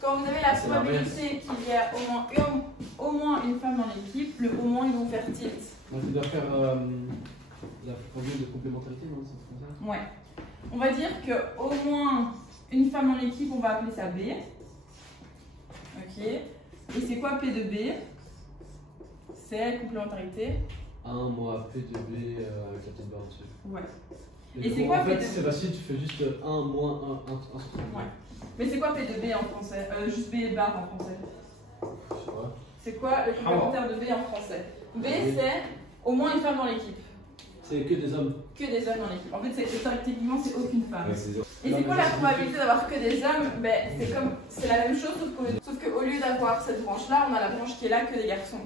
Quand vous avez la probabilité qu'il y a au moins une femme dans l'équipe, le au moins ils vont faire tilt. Donc tu dois faire la formule de complémentarité, non? Ouais. On va dire qu'au moins une femme dans l'équipe, on va appeler ça B. Ok. Et c'est quoi P de B? C'est complémentarité. 1 moins P de B avec la petite barre dessus. Ouais. Et c'est quoi en fait, c'est facile, tu fais juste 1 moins 1 sur 3. Ouais. Mais c'est quoi P de B en français? Juste B barre en français. Je sais pas. C'est quoi le complémentaire de B en français? B c'est au moins une femme dans l'équipe. C'est que des hommes. Que des hommes dans l'équipe. En fait, techniquement, c'est aucune femme. Ouais, et c'est quoi la probabilité d'avoir que des hommes? Ben, c'est la même chose, sauf qu'au lieu d'avoir cette branche-là, on a la branche qui est là que des garçons.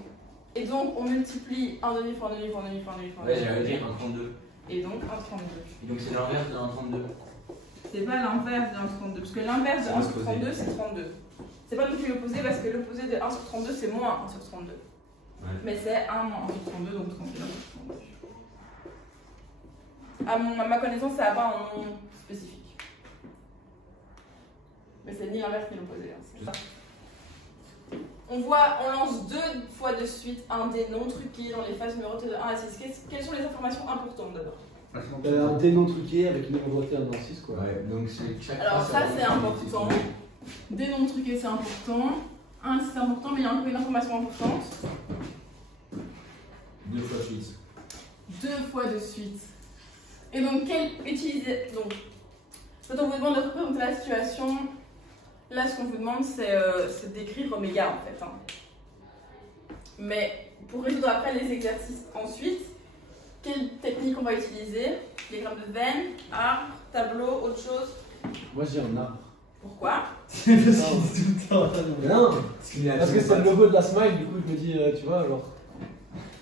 Et donc, on multiplie 1 demi fois 1 demi fois 1 demi fois 1 demi fois 1 demi. Ouais, j'allais dire 1,32. Et donc 1,32. Et donc, c'est l'inverse de 1,32. C'est pas l'inverse de 1/32, parce que l'inverse de 1/32 c'est 32. C'est pas non plus l'opposé, parce que l'opposé de 1/32 c'est moins 1/32. Ouais. Mais c'est 1 moins 1/32, donc 31/32. À ma connaissance, ça n'a pas un nom spécifique. Mais c'est ni l'inverse ni l'opposé. Hein, on lance 2 fois de suite un dé non truqué dans les phases numérotées de 1 à 6. Quelles sont les informations importantes d'abord? Un dé non truqué avec une numérotée 1 dans 6 quoi. Ouais, donc c'est chaque. Alors ça c'est important. Des non truqués c'est important. 1 c'est important, mais il y a encore une information importante. 2 fois de suite. 2 fois de suite. Et donc donc quand on vous demande de représenter la situation, là ce qu'on vous demande c'est d'écrire oméga en fait. Hein. Mais pour résoudre après les exercices ensuite, quelle technique on va utiliser? Diagramme de Venn, arbre, tableau, autre chose? Moi je dis un arbre. Pourquoi? Parce qu'il dit tout le temps. Non, parce que c'est le logo de la smile, du coup je me dis, tu vois, genre.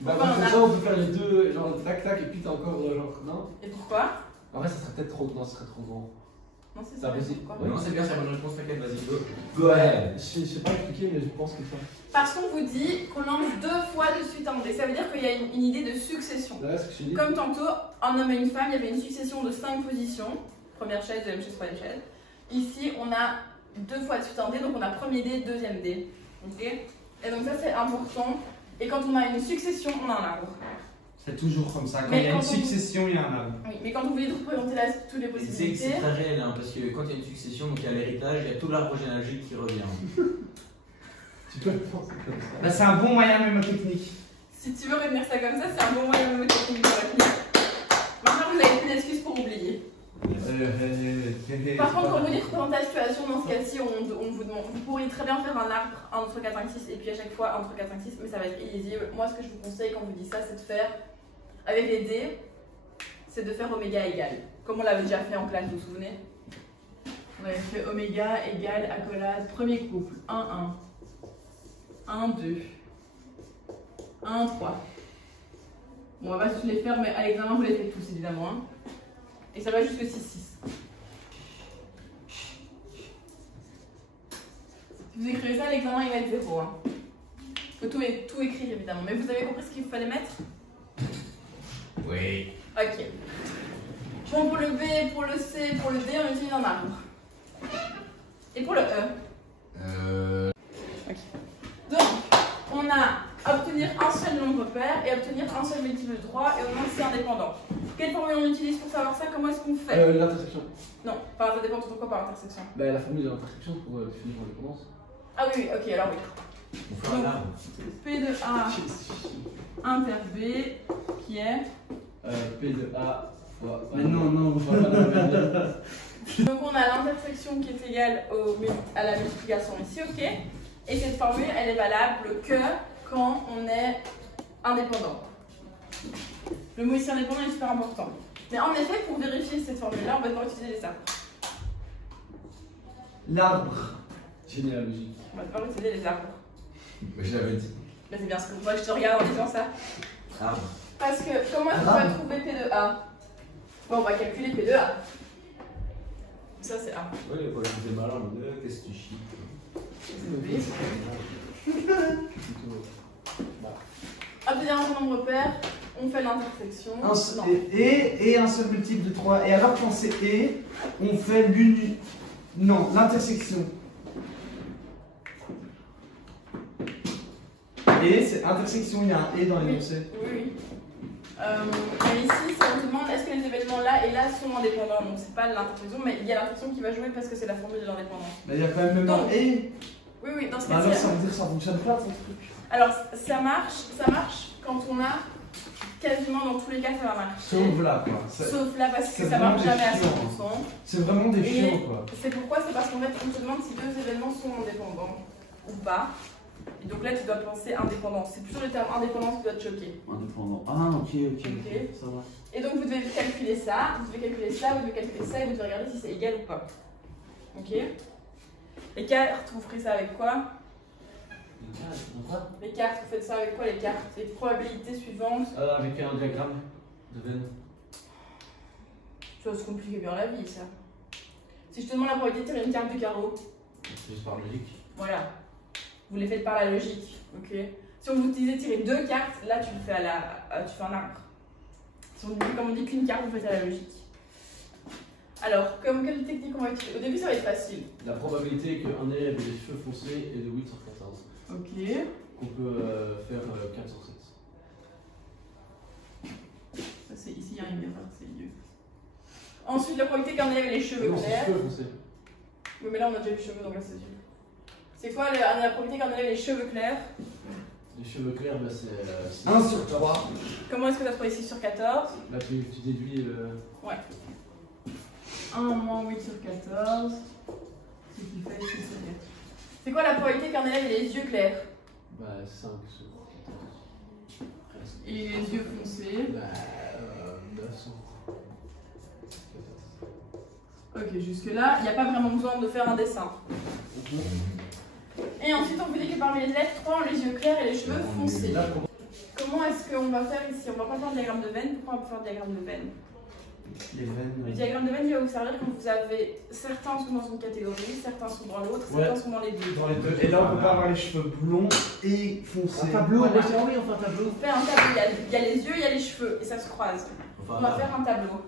Bah, comme ça on peut faire les deux, genre tac tac, et puis t'as encore genre. Non? Et pourquoi? En vrai, ça serait peut-être trop. Non, ce serait trop grand. Non, c'est ça. ça. Pourquoi? Non, c'est bien, c'est la bonne réponse, t'inquiète, vas-y, go. Go ahead. Je sais pas expliquer, mais je pense que ça. Parce qu'on vous dit qu'on lance 2 fois de suite un dé. Ça veut dire qu'il y a une idée de succession. Ouais, ce que je dis. Comme tantôt, un homme et une femme, il y avait une succession de 5 positions. Première chaise, deuxième chaise, troisième chaise. Ici, on a 2 fois de suite un dé, donc on a premier dé, deuxième dé. Ok? Et donc ça, c'est important. Et quand on a une succession, on a un arbre. C'est toujours comme ça. Quand il y a une succession, il y a un arbre. Oui, mais quand vous voulez représenter toutes les possibilités. C'est très réel, hein, parce que quand il y a une succession, donc il y a l'héritage, il y a tout l'arbre généalogique qui revient. Tu peux le penser comme ça. Bah, c'est un bon moyen mémotechnique. Si tu veux retenir ça comme ça, c'est un bon moyen de technique de retenir. Maintenant, vous avez plus d'excuses pour oublier. Par contre, quand vous dites représenter la situation, dans ce cas-ci, on vous demande, vous pourriez très bien faire un arbre 1 entre 4, 5, 6 et puis à chaque fois 1 entre 4, 5, 6, mais ça va être illisible. Moi, ce que je vous conseille quand on vous dit ça, c'est de faire, avec les dés, c'est de faire oméga égal. Comme on l'avait déjà fait en classe, vous vous souvenez? On avait fait oméga égale accolade, premier couple, 1, 1, 1, 2, 1, 3. Bon, on va pas tous les faire, mais à l'examen, vous les faites tous évidemment. Hein. Et ça va jusque 6, 6. Si vous écrivez ça, l'examen il va être 0. Hein. Il faut tout écrire évidemment. Mais vous avez compris ce qu'il fallait mettre? Oui. Ok. Bon, pour le B, pour le C, pour le D, on utilise un arbre. Et pour le E? Ok. Donc, on a obtenir un seul nombre pair et obtenir un seul multiple de 3 et au moins c'est indépendant. Quelle formule on utilise pour savoir ça? Comment est-ce qu'on fait? L'intersection. Non, ça dépend de pourquoi par intersection. Bah, la formule de l'intersection pour définir l'indépendance. Ah oui, ok, alors oui. On fait un arbre. P de A inter B qui est P de A fois. Mais non. Fois donc on a l'intersection qui est égale à la multiplication ici, ok. Et cette formule, elle est valable que quand on est indépendant. Le mot ici indépendant est super important. Mais en effet, pour vérifier cette formule-là, on va devoir utiliser les arbres. L'arbre. Généalogique. On va devoir utiliser les arbres. Je l'avais dit. Mais c'est bien ce que moi je te regarde en disant ça. Arbre. Parce que comment est-ce qu'on va trouver P de A? Bon, on va calculer P de A. Ça c'est A. Ouais, il faut le malin, qu'est-ce que tu chies? Obtenir un seul nombre pair, on fait l'intersection. Et un seul multiple de 3. Et alors quand c'est et, on fait l'intersection. et, c'est intersection, il y a un et dans l'énoncé. Oui, oui. Et ici, on te demande est-ce que les événements là et là sont indépendants. Donc c'est pas l'intersection, mais il y a l'intersection qui va jouer parce que c'est la formule de l'indépendance. Mais il y a quand même un et. Oui, oui, dans ce Alors cas-ci. ça veut dire que ça fonctionne pas ton truc. Alors ça marche quand on a quasiment dans tous les cas ça va marcher. Sauf là quoi. Sauf là parce que c'est ça marche vraiment jamais à des 100%. C'est vraiment des Et chiens quoi. c'est pourquoi c'est parce qu'en fait on te demande si deux événements sont indépendants ou pas. Et donc là tu dois penser indépendant. C'est plutôt le terme indépendance qui doit te choquer. Indépendant. Ah, ok. Ok. Ça va. Et donc vous devez calculer ça, vous devez calculer ça, vous devez calculer ça et vous devez regarder si c'est égal ou pas. Ok. Les cartes, vous ferez ça avec quoi? Les cartes, vous faites ça avec quoi les cartes? Les probabilités suivantes. Avec un diagramme de Venn. Ça va se compliquer bien la vie ça. Si je te demande la probabilité de tirer une carte du carreau, C'est juste par logique. voilà. Vous les faites par la logique. Ok. Si on vous disait tirer deux cartes, là tu le fais tu fais un arbre. Si on dit, comme on dit qu'une carte, vous faites à la logique. Alors, quelle technique on va utiliser? Au début ça va être facile. La probabilité qu'un élève ait les cheveux foncés est de 8 sur 14. Ok. On peut faire 4 sur 7. Ça c'est ici, il y a une erreur, c'est mieux. Ensuite, la probabilité qu'un élève ait les cheveux Non, c'est clairs. cheveux foncés. Oui, mais là on a déjà eu cheveux donc là c'est sûr. C'est quoi la probabilité qu'un élève ait les cheveux clairs? Les cheveux clairs, bah, c'est 1 sur 3. Comment est-ce que ça se trouve ici sur 14? Là, tu déduis. Ouais. 1 moins 8 sur 14. Ce qui fait 6 sur 4. C'est quoi la probabilité qu'un élève ait les yeux clairs? Bah, 5 sur 14. Presque. Et les yeux foncés? Bah, 9 sur 14. Ok, jusque-là, il n'y a pas vraiment besoin de faire un dessin. Et ensuite, on vous dit que parmi les élèves, 3 ont les yeux clairs et les cheveux foncés. Là, Comment est-ce qu'on va faire ici? On va pas faire un diagramme de veine. Pourquoi on va faire un diagramme de veine? Les veines. Le diagramme de veine, il va vous servir quand vous avez certains sont dans une catégorie, certains sont dans l'autre, certains sont dans les deux. Dans les deux. Et là, on peut pas avoir les cheveux blonds et foncés. un tableau, Voilà. oui, on fait un tableau. On fait un tableau, il y a les yeux, il y a les cheveux, et ça se croise. Enfin, On va faire un tableau.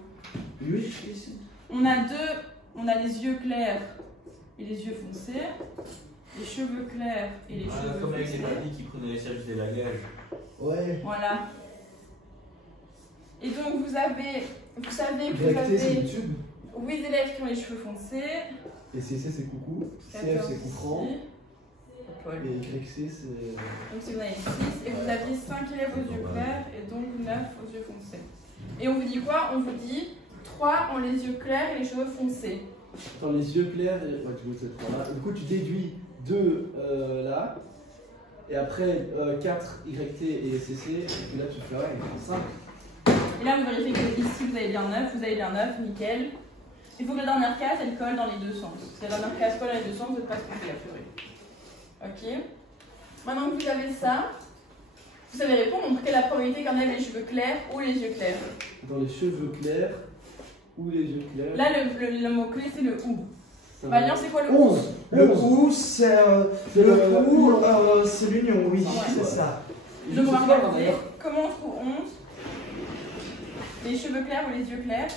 Oui, je fais ici. On a les yeux clairs et les yeux foncés, les cheveux clairs et les cheveux comme avec les foncés. papis qui prenaient les services des lagages. Ouais. Voilà. Et donc vous savez que vous Réacté, c'est avez YouTube. 8 élèves qui ont les cheveux foncés. Et CC, c'est coucou. 14 CF, c'est coup franc. ici. Paul. Et YC, c'est. Donc si vous en avez 6 et vous aviez 5 élèves aux yeux clairs et donc 9 aux yeux foncés. Et on vous dit quoi? On vous dit 3 ont les yeux clairs et les cheveux foncés. Attends, les yeux clairs, ouais, tu veux cette fois-là. Du coup, tu déduis 2 là. Et après 4 YT et CC. Et puis là, tu fais 5. Et là vous vérifiez que ici vous avez bien 9, vous avez bien 9, nickel. Il faut que la dernière case elle colle dans les deux sens. Si la dernière case colle dans les deux sens, vous n'êtes pas trompé a priori. Ok. Maintenant que vous avez ça, vous savez répondre. Quelle est la probabilité qu'un ait les cheveux clairs ou les yeux clairs? Dans les cheveux clairs ou les yeux clairs. Là le mot-clé c'est le ou. Ça Valiant, c'est quoi le 11. Le 11. ou, c'est c'est l'union, oui, Ouais. c'est ça. Donc on va Juste là, regarder d'ailleurs. comment on trouve 11. Les cheveux clairs ou les yeux clairs.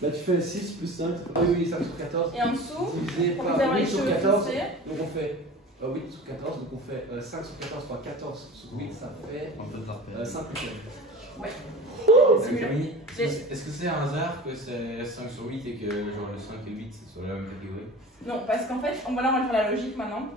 Là, tu fais 6 plus 5. Ah oui, 5 sur 14. Et en dessous, Divisé pour par avoir les 8 sur cheveux 14. foncés. Donc on fait 8 sur 14. Donc on fait 5 sur 14 fois 14 sur 8. Ça fait Un peu de rappel. 5 plus 7. Camille, est-ce que c'est un hasard que c'est 5 sur 8 et que genre le 5 et le 8 c'est sur la même catégorie? Non, parce qu'en fait, voilà, on va faire la logique maintenant.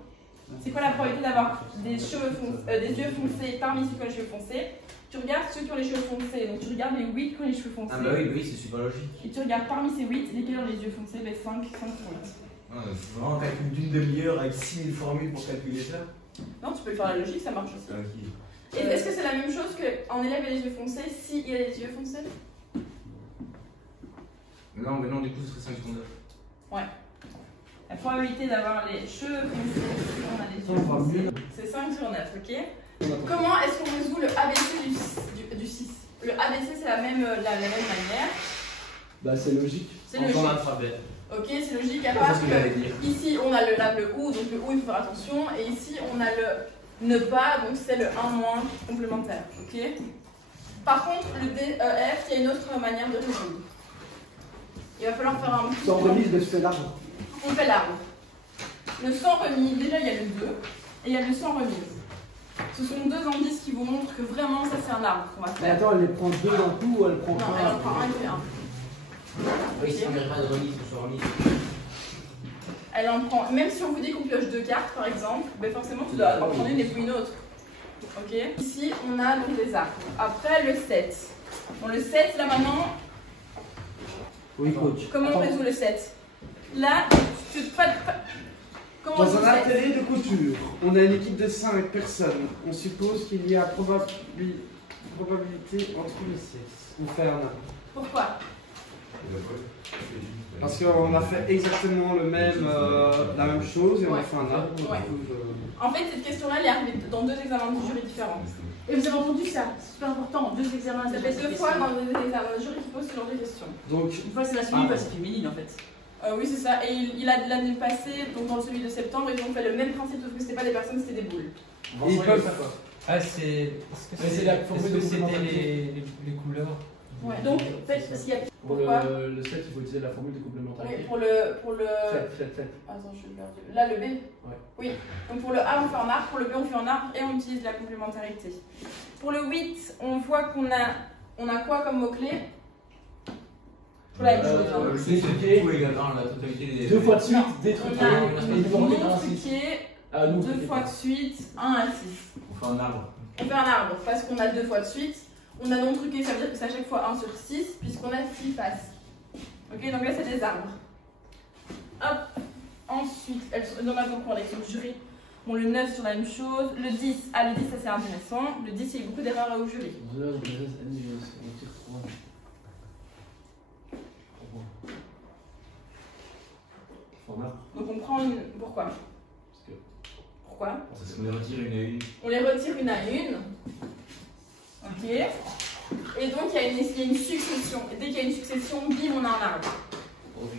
C'est quoi la probabilité d'avoir des yeux foncés parmi ceux qui ont les cheveux foncés? Tu regardes ceux qui ont les cheveux foncés, donc tu regardes les 8 qui ont les cheveux foncés. Ah bah oui, c'est super logique. Et tu regardes parmi ces 8, lesquels ont les yeux foncés, ben 5 sur 8. C'est vraiment un calcul d'une demi-heure avec 6000 formules pour calculer ça. Non, tu peux le faire la logique, ça marche aussi. Ok. Et est-ce que c'est la même chose qu'un élève ait les yeux foncés si il a les yeux foncés? Non, mais non, du coup ce serait 5 sur 9. Ouais. La probabilité d'avoir les cheveux foncés si on a les yeux foncés, c'est 5 sur 9, ok? Comment est-ce qu'on résout le ABC du 6? Le ABC c'est la même manière. Bah, c'est logique. C'est logique. l'alphabet. Ok, c'est logique à C'est part ce que j'allais dire. que ici on a le OU, donc le OU il faut faire attention, et ici on a le ne pas, donc c'est le 1 moins complémentaire, ok? Par contre, le DEF, il y a une autre manière de résoudre. Il va falloir faire un petit Sans remise, mais tu fais l'arbre. On fait l'arbre. Le sans remise, déjà il y a le 2, et il y a le sans remise. Ce sont deux indices qui vous montrent que vraiment ça c'est un arbre qu'on va Mais faire. attends, elle les prend deux d'un coup ou elle prend Non, elle en prend un et puis un. Oui, si on n'a pas de remise sur remise. Elle en prend, même si on vous dit qu'on pioche deux cartes par exemple, ben forcément tu dois en prendre une et puis une autre. Ok. Ici on a donc les arbres. Après le 7. Bon, le 7 là maintenant, Oui, coach. comment on résout le 7? Là, tu pas. Comment on Dans résout un le 7? atelier de couture, on a une équipe de 5 personnes. On suppose qu'il y a probabilité entre les sexes. On fait un arbre. Pourquoi? Parce qu'on a fait exactement la même chose et on a Ouais. fait un arbre. Ouais. Du coup, En fait, cette question-là, elle est arrivée dans deux examens de jury différents. Et vous avez entendu ça, c'est super important, deux examens. Ça fait deux fois dans des examens de jury qui posent ce genre de questions. Donc, Une fois c'est masculin, une fois c'est féminine en fait. Oui, c'est ça. Et il a l'année passée, donc dans celui de septembre, ils ont fait le même principe, sauf que c'était pas des personnes, c'était des boules. ils peuvent. ça quoi. Ah, c'est. Mais c'est la formule Est-ce que de c'était complémentarité. les couleurs? Ouais. Donc, en fait, parce qu'il y a. Pour Pourquoi le 7, il faut utiliser la formule de complémentarité. Oui, pour le. 7. Attends, je suis perdue. Là, le B. Ouais. Oui. Donc pour le A, on fait un arbre, pour le B, on fait un arbre et on utilise la complémentarité. Pour le 8, on voit qu'on a quoi comme mot-clé? Pour la même chose. Hein. C'est truqué. Tout également, la totalité des. Deux fois de suite, On détruqué. a Et numéro non 1 à 6. truqué, Ah, nous, deux fois de suite, 1 à 6. On fait un arbre. On fait un arbre parce qu'on a deux fois de suite. On a non truqué, ça veut dire que c'est à chaque fois 1 sur 6, puisqu'on a 6 faces. Ok, donc là c'est des arbres. Hop, ensuite, elles sont dans ma correction du jury. Bon, le 9 sur la même chose. Le 10, le 10 ça c'est intéressant. Le 10, il y a eu beaucoup d'erreurs au jury. Donc on prend une. Pourquoi? Pourquoi? Parce qu'on les retire une à une. On les retire une à une. Ok. Et donc il y a une succession. Et dès qu'il y a une succession, bim, on a un arbre. Ok.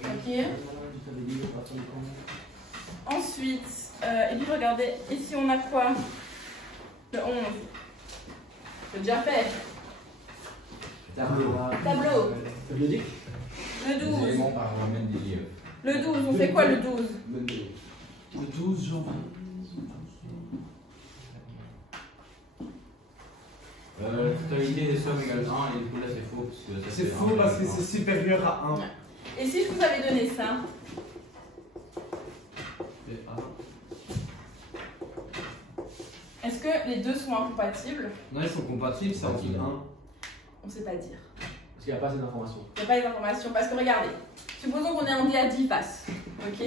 Ensuite, et puis regardez, ici on a quoi? Le 11. J'ai déjà fait. Tableau. Biodique. Le Des 12. éléments par même des. Le 12, on fait quoi le 12? Le 12 janvier. Totalité des sommes égale 1 et du coup là c'est faux. C'est faux parce que c'est supérieur à 1. Et si je vous avais donné ça? Est-ce que les deux sont incompatibles? Non, ils sont compatibles, c'est entre 1. On ne sait pas dire. Parce qu'il n'y a pas assez d'informations. Il n'y a pas les informations. Parce que regardez, supposons qu'on ait un dé à 10 faces. Ok?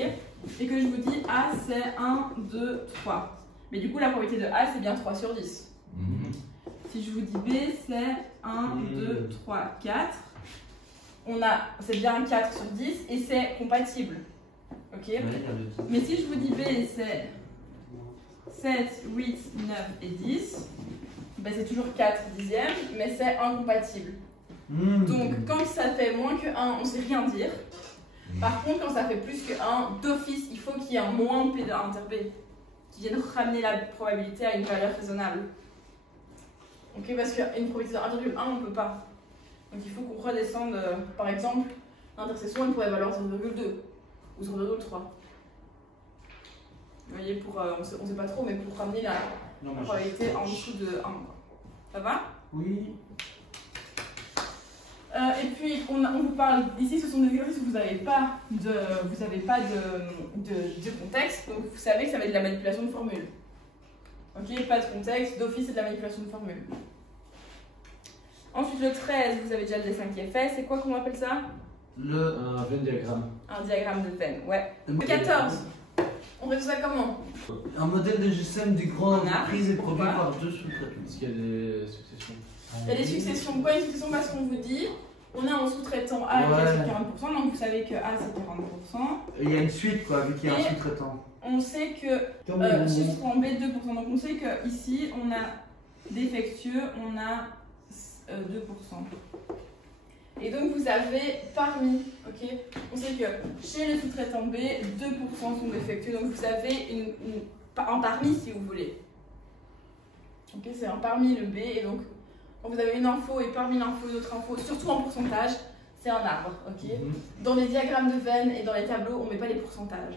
Et que je vous dis A c'est 1, 2, 3. Mais du coup, la probabilité de A c'est bien 3 sur 10. Si je vous dis B c'est 1, 2, 3, 4. C'est bien 4 sur 10 et c'est compatible. Ok? Mais si je vous dis B c'est 7, 8, 9 et 10, ben c'est toujours 4 dixièmes, mais c'est incompatible. Donc quand ça fait moins que 1, on ne sait rien dire. Par contre, quand ça fait plus que 1, d'office, il faut qu'il y ait un moins P de inter B qui vienne ramener la probabilité à une valeur raisonnable. Ok, parce qu'une probabilité de 1,1, on ne peut pas. Donc il faut qu'on redescende, par exemple, l'intersection, elle pourrait valoir 0,2 ou 0,3. Vous voyez, on ne sait pas trop, mais pour ramener la probabilité en dessous de 1. Ça va? Oui. Et puis, on vous parle d'ici, ce sont des exercices où vous n'avez pas de contexte, donc vous savez que ça va être de la manipulation de formule. Ok, pas de contexte, d'office c'est de la manipulation de formule. Ensuite, le 13, vous avez déjà le dessin qui est fait, c'est quoi qu'on appelle ça? Un Venn diagramme. Un diagramme de Venn, ouais. Le 14, on résout ça comment? Un modèle de GSM des grandes On a. entreprises est produit Pourquoi? par deux sous-traitants. Est-ce qu'il y a des successions? Il y a des successions. Pourquoi une succession? Parce qu'on vous dit, on a un sous-traitant A qui est sur 40%, donc vous savez que A c'est 40%. Il y a une suite quoi, vu qu'il y a un Et sous-traitant. On sait que chiffre en B 2%, donc on sait que ici on a défectueux, on a 2%. Et donc vous avez parmi, ok, on sait que chez le sous-traitant B, 2% sont défectueux, donc vous avez un parmi si vous voulez. Ok, c'est un parmi le B, et donc quand vous avez une info et parmi l'info une autre info, surtout en pourcentage, c'est un arbre, ok. Dans les diagrammes de Venn et dans les tableaux, on met pas les pourcentages.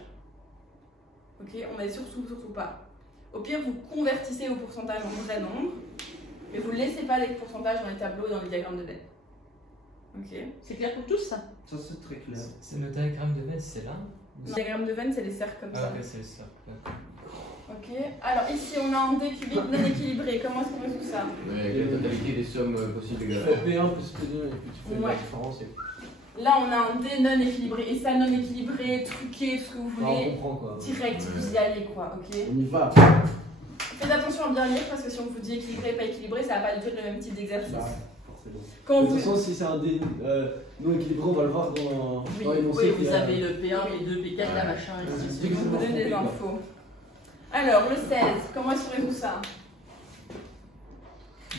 Ok, on met surtout pas. Au pire, vous convertissez vos pourcentages en vrai nombre, mais vous ne laissez pas les pourcentages dans les tableaux et dans les diagrammes de Venn. Ok. C'est clair pour tous ça? Ça, c'est très clair. C'est le diagramme de Venn, c'est là? Le diagramme de Venn, c'est les cercles comme ça. Ah, ok, c'est ça. Ok. Alors ici, on a un dé cubique non équilibré. Comment est-ce qu'on résout ça? Avec la totalité des sommes possibles Tu égales. fais P1 plus P2 et puis tu fais Ouais. la différence. Et... Là, on a un dé non équilibré. Et ça, non équilibré, truqué, tout ce que vous Ah, on voulez. comprend quoi. Direct, vous y allez quoi, ok? On y va. Faites attention à bien lire parce que si on vous dit équilibré et pas équilibré, ça va pas du tout être le même type d'exercice. Bah, forcément. Quand De vous... toute façon, si c'est un dé non équilibré, on va le voir dans l'énoncé. Oui, qu'il y vous a- avez le P1, P2, P4, la machin, et ainsi de Je suite. vais vous donner des infos. Alors, le 16, comment est-ce qu'on résout ça?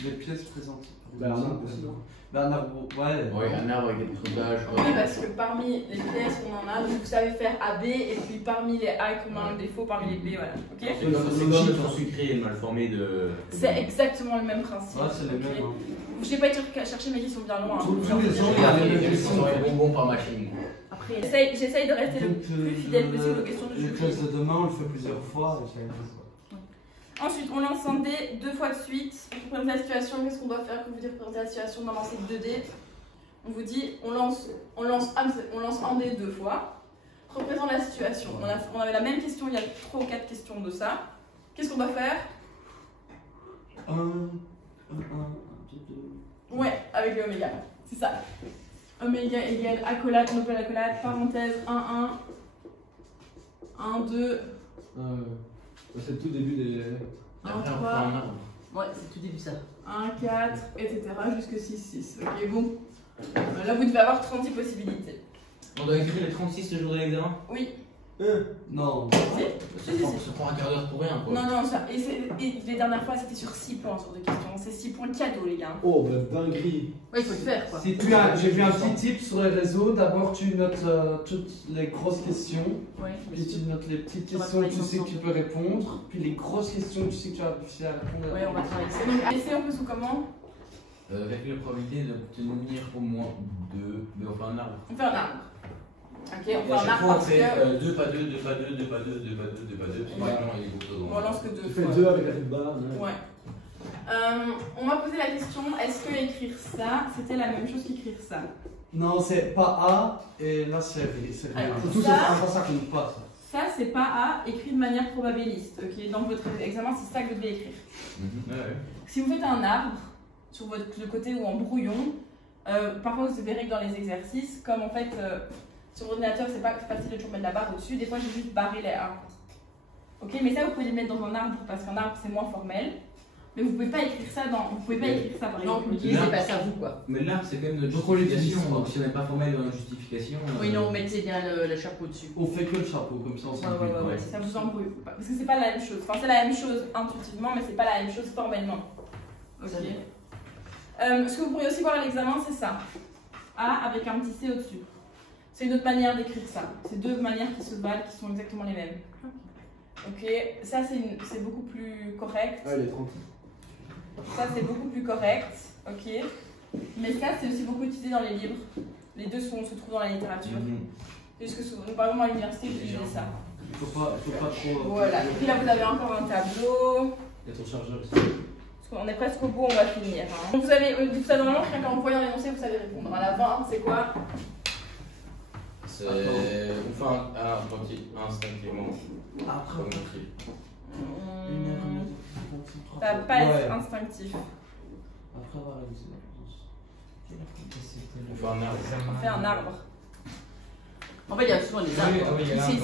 Des pièces présentes. Bah, un arbre aussi, non? Bah, un arbre, ouais. Ouais, un arbre avec des pourcentages. Oui, parce que parmi les pièces, on en a, donc vous savez faire AB, et puis parmi les A qu'on a un défaut, parmi les B, voilà. Ok? C'est comme ces chiffres sucrés mal formés de. C'est exactement le même principe. Ouais, c'est les ok? mêmes. Hein. Je n'ai pas été chercher, mais qui sont bien loin. Tous les gens, Il y a des bonbons par machine. Après, j'essaye de rester le plus fidèle possible aux questions de Les jeu. classes de demain, on le fait plusieurs fois. Et ça- Ensuite, on lance un dé 2 fois de suite. On représente la situation. Qu'est-ce qu'on doit faire quand vous dites représenter la situation dans lancer 2 dés? On vous dit, on lance un dé 2 fois. Représente la situation. On avait la même question il y a 3 ou 4 questions de ça. Qu'est-ce qu'on doit faire? 1, 2, 2. Ouais, avec le oméga. C'est ça. Oméga égale accolade, on appelle accolade, parenthèse 1, 1, 2, C'est le tout début des. 1, Après, on 3, fait un arbre. Ouais, c'est tout début ça. 1, 4, etc. jusque 6, 6. Ok, bon. Là, vous devez avoir 36 possibilités. On doit écrire les 36 le jour de l'examen. Oui. Non. Si. Ça prend un quart d'heure pour rien, quoi. Non, non, ça. Et les dernières fois, c'était sur 6 points sur 2 questions. C'est 6 points cadeaux, les gars. Oh, bah dinguerie. Ouais, il faut le faire quoi. Si tu as, j'ai vu un petit tip sur les réseaux. D'abord, tu notes toutes les grosses questions. Ouais. Puis tu notes les petites On va questions que tu travailler sais que tu ensemble. peux répondre. Puis les grosses questions que tu sais que tu vas réussir à répondre. Ouais, on va travailler ça. Donc, l'essai, on peut sous comment? Calculer la probabilité d'obtenir au moins 2. Mais on fait un arbre. On fait un arbre. Ok, on Et fait à un chaque arbre fois, on parce fait que 2 pas 2, 2 pas 2, 2 pas 2, 2 pas 2, 2 pas 2. Parce que Ouais. sinon, il est beaucoup trop on lance que 2 Tu fois. fais 2 avec la tête barre. Ouais. On m'a posé la question, est-ce que écrire ça, c'était la même chose qu'écrire ça? Non, c'est pas A. Et là, c'est rien. Alors, C'est tout ça- ça compte pas. Ça. Ça, c'est pas A, écrit de manière probabiliste. Ok, dans votre examen, c'est ça que vous devez écrire. Ouais. Si vous faites un arbre sur le côté ou en brouillon, parfois vous verrez que dans les exercices, comme en fait sur l'ordinateur c'est pas facile de toujours mettre la barre au-dessus, des fois j'ai juste barré les A. Ok, mais ça vous pouvez les mettre dans un arbre parce qu'un arbre c'est moins formel. Mais vous pouvez pas écrire ça dans. Vous pouvez pas écrire ça par Non, exemple. n'utilisez pas ça vous quoi. Mais là, c'est quand même notre Donc, on l'utilise justification. pas. Donc, si on n'est pas formel dans notre justification. Oui, non, mettez bien le chapeau dessus. On fait que le chapeau, comme ça on s'en Ouais, ouais, ouais. Ça vous embrouille pas. Parce que c'est pas la même chose. Enfin, c'est la même chose intuitivement, mais c'est pas la même chose formellement. Ok. Ce que vous pourriez aussi voir à l'examen, c'est ça. A avec un petit C au-dessus. C'est une autre manière d'écrire ça. C'est deux manières qui se valent, qui sont exactement les mêmes. Ok, ça c'est beaucoup plus correct. Ah, il est tranquille. Ça c'est beaucoup plus correct. Ok. Mais ça c'est aussi beaucoup utilisé dans les livres. Les deux se trouvent dans la littérature. Puisque souvent, par exemple à l'université, j'utilisais ça. Il faut pas trop. Voilà. Et puis là vous avez encore un tableau. Il y a ton chargeur aussi. Parce qu'on est presque au bout, on va finir. Hein. Donc vous avez, normalement, quand vous voyez un énoncé, vous savez répondre. À la fin, c'est quoi? C'est. On fait un instinctivement. Après, Comme écrit. Ça va pas être instinctif. Après avoir révisé la On fait un arbre. On fait un arbre. En fait, il y a souvent des arbres.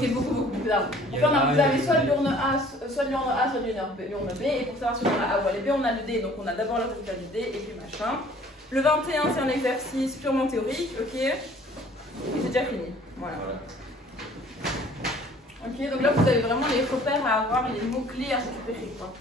C'est beaucoup plus d'arbres. On fait un arbre. Vous avez soit de l'urne A, soit de l'urne B. Et pour savoir si on a A ou les B, on a le D. Donc on a d'abord le résultat du D et puis machin. Le 21, c'est un exercice purement théorique. Ok. Et c'est déjà fini. Voilà. Ok, donc là vous avez vraiment les repères à avoir, les mots-clés à récupérer, quoi.